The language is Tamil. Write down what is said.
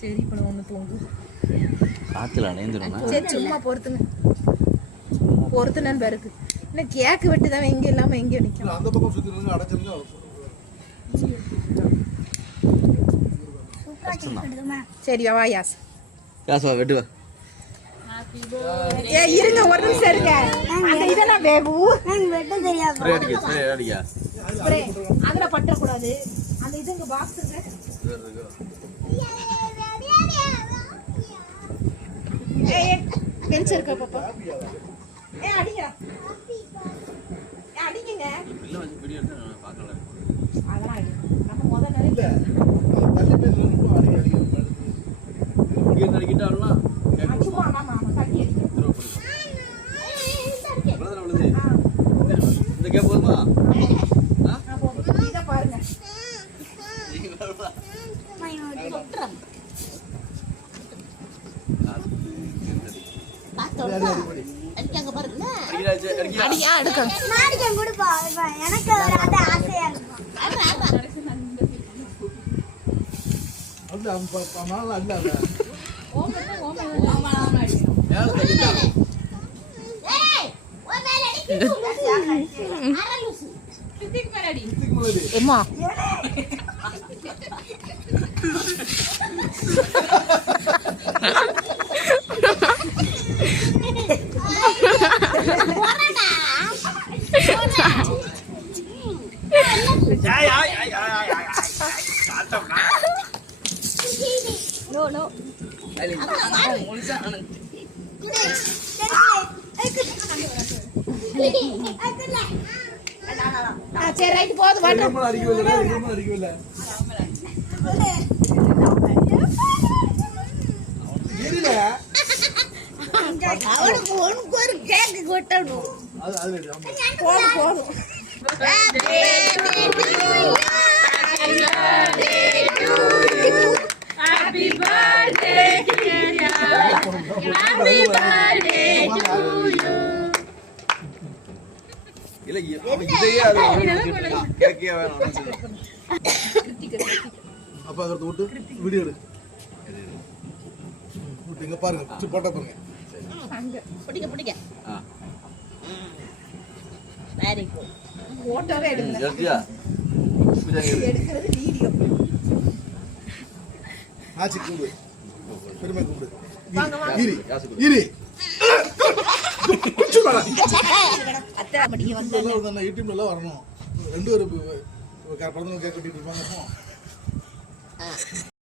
சரி இப்போ ஒன்று தூங்கு காத்துல அணைந்துடும். சரி சும்மா பொறுத்துனன்னு பேருக்கு இன்னும் கேக்கு வெட்டு தான் எங்க இல்லாம எங்க நிற்கும். அந்த பக்கம் சுற்றி அடைச்சிருங்க. சரி வா யாஸ் யாஸ்வா வெட்டுவா. ஏ இருங்க ஒரு நிமிஷம் இருங்க. அந்த இதெல்லாம் வேகு வெட்ட தெரியாது. ஸ்ப்ரே அடிக்க ஸ்ப்ரே அடிக்க. ஸ்ப்ரே அதுல பட்ட கூடாது. அந்த இதுங்க பாக்ஸ் இருக்கு. ஏய் பென்ஸ் இருக்கா பாப்பா? ஏய் அடிங்க. ஏய் அடிங்க. இல்ல வந்து வீடியோ எடுத்து நான் பார்க்கல. அதெல்லாம் அடி. நம்ம முதல்ல இல்ல தள்ளி பேர் ரொம்ப அடிக்க இங்க அடிக்கிட்டாலும் சும்மா மாமா தள்ளி அடி. இந்த கேப் போதுமா? இத பாருங்க. அடிக்காங்க பாருங்க. அடியா எடுக்க. நாடிக்கு குடுப்பா. எனக்கு அது ஆசையா இருக்கு. அல்ல மால அல்ல அல்ல. மேல தள்ளிட்டா. ஏய் ஓ மேல அடிக்கு. அரலுசு. கிட்டிக் மேல அடி. கிட்டிக் மேல அடி. எம்மா. No no. சரி ரைட் போதும் வாட்டர். ரொம்ப அடிக்கவில்லை ரொம்ப அடிக்கவில்லை. ஏறில அவனுக்கு ஒரு கேக் கொட்டணும். அது அது போதும் போதும். Happy birthday to you. Happy birthday to you. இல்ல இதையே அது கேக்கே வேணும். அப்பா அதை விட்டு வீடியோ எடு. இங்க பாருங்க போட்டா பாருங்க. பிடிக்க பிடிக்க. ஆ வெரி குட். போட்டோவே எடுங்க. எடுத்தியா? எடுக்கிறது வீடியோ. ஆச்சி கூடு. பெருமை கூடு. வாங்க வாங்க. இரி. இரி. குச்சு மேல. அத்தை மடிக்கு வந்து வந்து யூடியூப்ல வரணும். ரெண்டு ஒரு படத்துல கேக் கட்டிட்டு இருப்பாங்க.